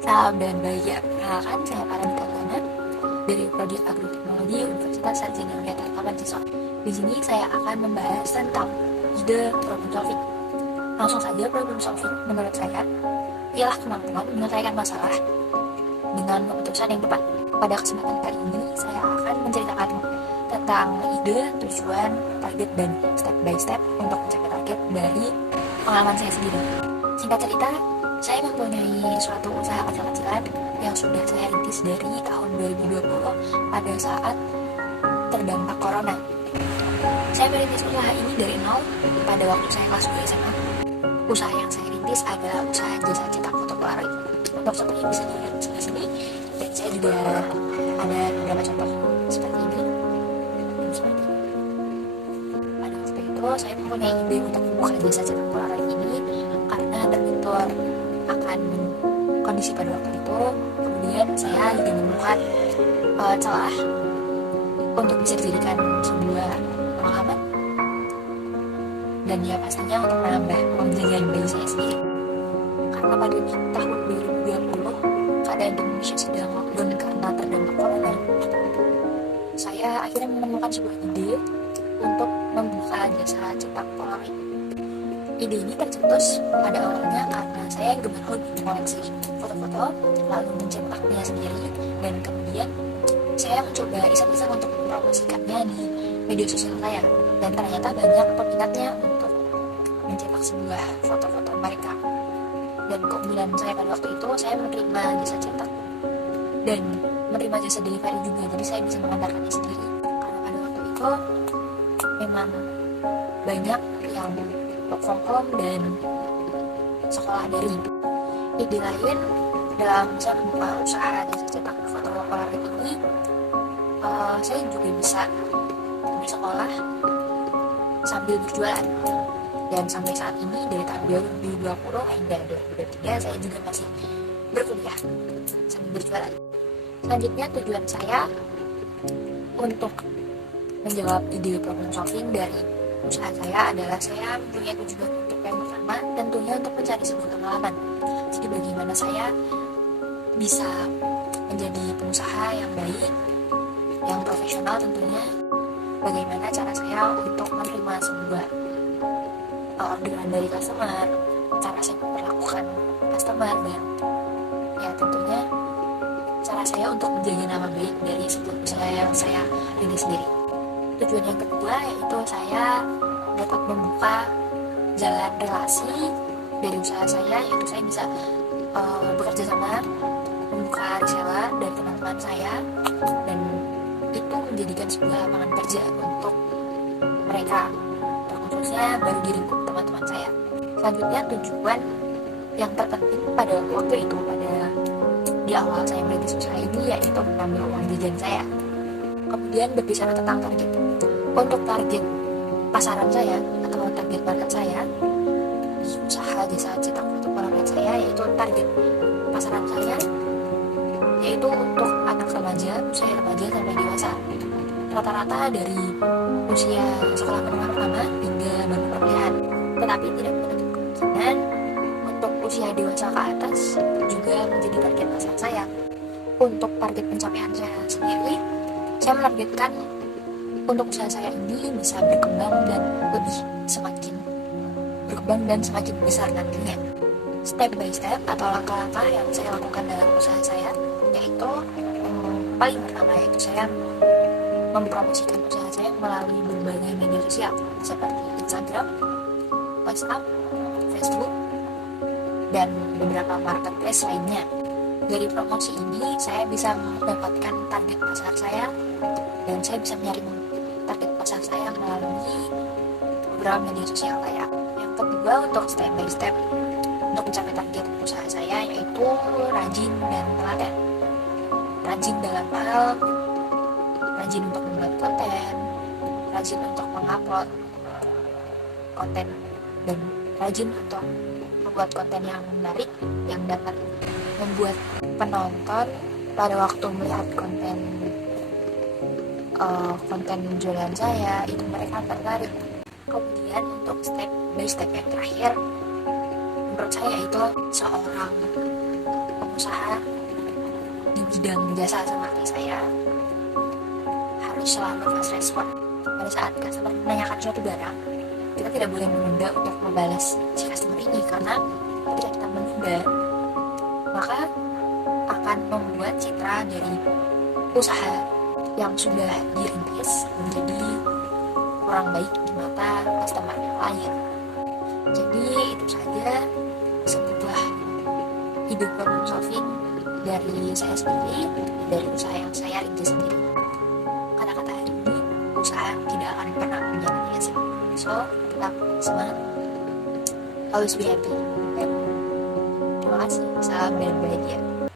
Salam dan bahagia. Perkenalkan, saya Paramita Gana dari Prodi Agroteknologi Universitas Sarjana Yogyakarta Mahasiswa. Di sini saya akan membahas tentang ide problem solving. Langsung saja, problem solving menurut saya ialah kemampuan menyelesaikan masalah dengan keputusan yang tepat. Pada kesempatan kali ini, saya akan menceritakan tentang ide, tujuan, target, dan step by step untuk mencapai target dari pengalaman saya sendiri. Singkat cerita, saya mempunyai suatu usaha kecil-kecilan yang sudah saya rintis dari tahun 2020 pada saat terdampak corona. Saya merintis usaha ini dari nol pada waktu saya kelas 2 SMA. Usaha yang saya rintis adalah usaha jasa cetak foto polaroid. Untuk seperti bisa dilihat di sini, dan saya juga ada beberapa contoh seperti ini. Pada waktu itu, saya mempunyai ide untuk membuka jasa cetak polaroid ini karena terbentur akan kondisi pada waktu itu. Kemudian saya juga menemukan celah untuk bisa dijadikan sebuah pengalaman, dan ya pastinya untuk menambah pembelajaran bagi saya sendiri. Karena pada tahun 2020 keadaan Indonesia sedang lockdown karena terdampak corona, saya akhirnya menemukan sebuah ide untuk membuka jasa cetak polaroid. Ide ini tercetus pada awalnya karena saya gemar hobi mengoleksi foto-foto, lalu mencetaknya sendiri, dan kemudian saya mencoba iseng-iseng untuk mempromosikannya di media sosial saya, dan ternyata banyak peminatnya untuk mencetak sebuah foto-foto mereka. Dan keunggulan saya pada waktu itu, saya menerima jasa cetak dan menerima jasa delivery juga, jadi saya bisa mengantarkannya sendiri. Karena pada waktu itu memang banyak yang work from home dan sekolah daring. Ide lain dalam saya membuka usaha jasa cetak foto polaroid ini, saya juga bisa bersekolah sambil berjualan. Dan sampai saat ini dari tahun 2020 hingga 2023 saya juga masih berkuliah sambil berjualan. Selanjutnya, tujuan saya untuk menjawab ide problem solving dari usaha saya adalah saya mempunyai tujuan untuk yang pertama tentunya untuk mencari sebuah pengalaman. Jadi bagaimana saya bisa menjadi pengusaha yang baik, yang profesional tentunya. Bagaimana cara saya untuk menerima sebuah orderan dari customer, cara saya memperlakukan customer, dan ya tentunya cara saya untuk menjaga nama baik dari sebuah usaha yang saya rintis sendiri. Tujuan yang kedua yaitu saya dapat membuka jalan relasi dari usaha saya, yaitu saya bisa bekerja sama, membuka reseller dari teman-teman saya, dan itu menjadikan sebuah lapangan kerja untuk mereka, terkhususnya baru diringkup teman-teman saya. Selanjutnya, tujuan yang terpenting pada waktu itu, pada di awal saya merintis usaha ini, yaitu menambah uang jajan saya. Kemudian berbicara tentang target. Untuk target pasaran saya atau target market saya di usaha jasa cetak foto polaroid saya, yaitu target pasaran saya yaitu untuk anak remaja, usia remaja sampai dewasa. Rata-rata dari usia sekolah menengah pertama hingga baru perkuliahan. Tetapi tidak menutup kemungkinan untuk usia dewasa ke atas juga menjadi target pasar saya. Untuk target pencapaian saya sendiri, saya menargetkan untuk usaha saya ini bisa berkembang dan semakin berkembang dan semakin besar nantinya. Step by step atau langkah-langkah yang saya lakukan dalam usaha saya, yaitu paling pertama yaitu saya mempromosikan usaha saya melalui berbagai media sosial seperti Instagram, WhatsApp, Facebook, dan beberapa marketplace lainnya. Dari promosi ini saya bisa mendapatkan target pasar saya, dan saya bisa menyaring target pasar saya melalui beberapa media sosial layak. Yang kedua, untuk step by step untuk mencapai target usaha saya, yaitu rajin dan telaten. Rajin dalam hal rajin untuk membuat konten, rajin untuk mengupload konten, dan rajin untuk membuat konten yang menarik yang dapat membuat penonton pada waktu melihat konten jualan saya itu mereka tertarik. Kemudian untuk step by step yang terakhir, menurut saya itu seorang usaha di bidang jasa seperti saya harus selalu fast respon. Pada saat customer menanyakan suatu barang, kita tidak boleh menunda untuk membalas si customer ini, karena ketika kita menunda maka akan membuat citra dari usaha yang sudah dirintis menjadi kurang baik di mata customer yang lain. Jadi itu saja sebuah ide problem solving dari saya sendiri, dari usaha yang saya rintis sendiri. Kata-kata hari ini, usaha tidak akan pernah menjadi hasil. So, tetap semangat, always be happy. Terima kasih, salam dan bahagia.